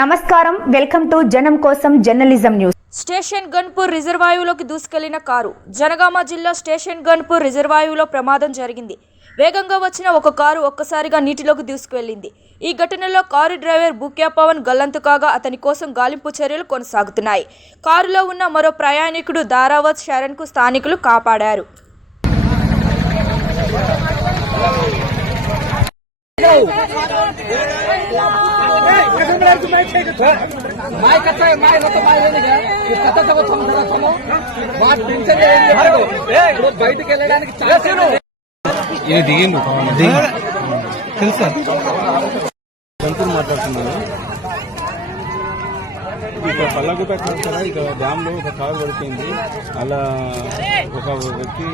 నమస్కారం, welcome to Janam Kosam journalism news. Station Ghanpur రిజర్వాయువులోకి దూసుకెళ్లిన కారు. జనగామ జిల్లా స్టేషన్ గన్పూర్ రిజర్వాయువులో ప్రమాదం జరిగింది. వేగంగా వచ్చిన ఒక కారు ఒక్కసారిగా నీటిలోకి దూసుకువెళ్లింది. ఈ ఘటనలో కారు డ్రైవర్ బుక్యా పవన్ గల్లంతు కాగా అతని కోసం గాలింపు చర్యలు కొనసాగుతున్నాయి. కారులో ఉన్న మరో ప్రయాణికుడు దారావత్ శరణ్కు స్థానికులు కాపాడారు. బయటకు వెళ్ళడానికి తెలుసా గంటూరు మాట్లాడుతున్నాను. ఇక పల్లగుట్ట ఇక డ్యామ్ లో ఒక కారు పడిపోయింది. అలా ఒక వ్యక్తి